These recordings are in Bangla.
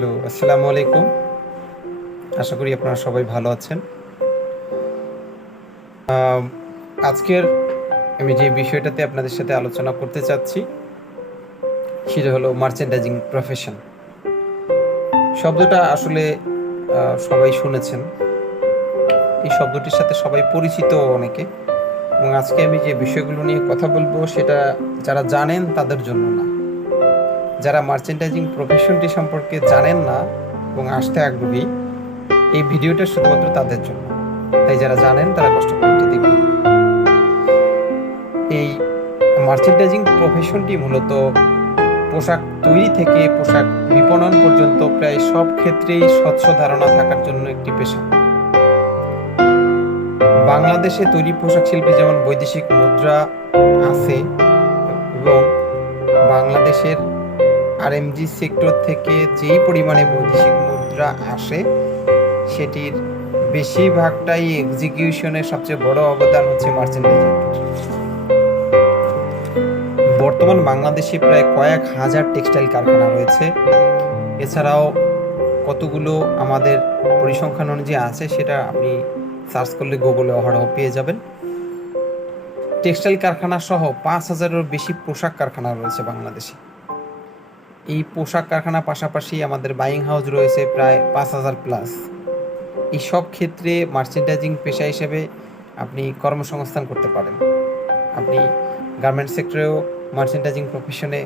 হ্যালো, আসসালামু আলাইকুম। আশা করি আপনারা সবাই ভালো আছেন। আম আজকের আমি যে বিষয়টাতে আপনাদের সাথে আলোচনা করতে চাচ্ছি, সেটা হলো মার্চেন্ডাইজিং প্রফেশন। শব্দটা আসলে সবাই শুনেছেন। এই শব্দটির সাথে সবাই পরিচিত অনেকে, এবং আজকে আমি যে বিষয়গুলো নিয়ে কথা বলবো, সেটা যারা জানেন তাদের জন্য না। যারা মার্চেন্ডাইজিং প্রফেশনটি সম্পর্কে জানেন না এবং আসতে আগ্রহী, এই ভিডিওটা শুধুমাত্র তাদের জন্য। তাই যারা জানেন তারা কষ্ট করে এটা দেখবেন। এই মার্চেন্ডাইজিং প্রফেশনটি মূলত পোশাক তৈরি থেকে পোশাক বিপণন পর্যন্ত প্রায় সব ক্ষেত্রেই স্বচ্ছ ধারণা থাকার জন্য একটি পেশা। বাংলাদেশে তৈরি পোশাক শিল্পে যেমন বৈদেশিক মুদ্রা আছে, এবং বাংলাদেশের আরএমজি সেক্টর থেকে যেই পরিমাণে বৈদেশিক মুদ্রা আসে, সেটির বেশিরভাগটাই এক্সিকিউশনের সবচেয়ে বড় অবদান হচ্ছে মার্চেন্ডাইজিং। বর্তমান বাংলাদেশে প্রায় কয়েক হাজার টেক্সটাইল কারখানা রয়েছে। এছাড়াও কতগুলো আমাদের পরিসংখ্যান অনুযায়ী আছে, সেটা আপনি সার্চ করলে গুগলে অহরহ পেয়ে যাবেন। টেক্সটাইল কারখানা সহ 5,000-এরও বেশি পোশাক কারখানা রয়েছে বাংলাদেশে। এই পোশাক কারখানার পাশাপাশি আমাদের বাইং হাউস রয়েছে প্রায় 5,000+। এই সব ক্ষেত্রে মার্চেন্ডাইজিং পেশা হিসেবে আপনি কর্মসংস্থান করতে পারেন। আপনি গার্মেন্টস সেক্টরেও মার্চেন্ডাইজিং প্রফেশনে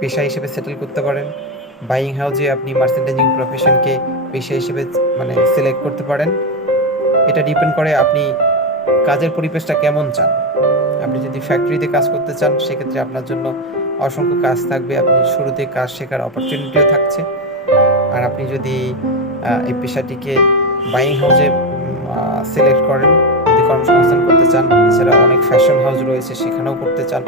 পেশা হিসেবে সেটেল করতে পারেন। বাইং হাউসে আপনি মার্চেন্ডাইজিং প্রফেশনকে পেশা হিসেবে সিলেক্ট করতে পারেন। এটা ডিপেন্ড করে আপনি কাজের পরিবেশটা কেমন চান। আপনি যদি ফ্যাক্টরিতে কাজ করতে চান, সেক্ষেত্রে আপনার জন্য অসংখ্য কাজ থাকবে, আপনি শুরুতে কাজ শেখার অপরচুনিটিও থাকছে। আর আপনি যদি এই পেশাটিকে বাইং হাউসে সিলেক্ট করেন, যদি কর্মসংস্থান করতে চান, এছাড়া অনেক ফ্যাশন হাউস রয়েছে, সেখানেও করতে চান,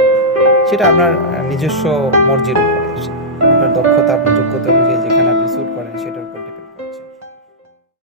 সেটা আপনার নিজস্ব মর্জির উপরে, আপনার দক্ষতা, আপনার যোগ্যতা অনুযায়ী যেখানে আপনি স্যুট করেন সেটার উপর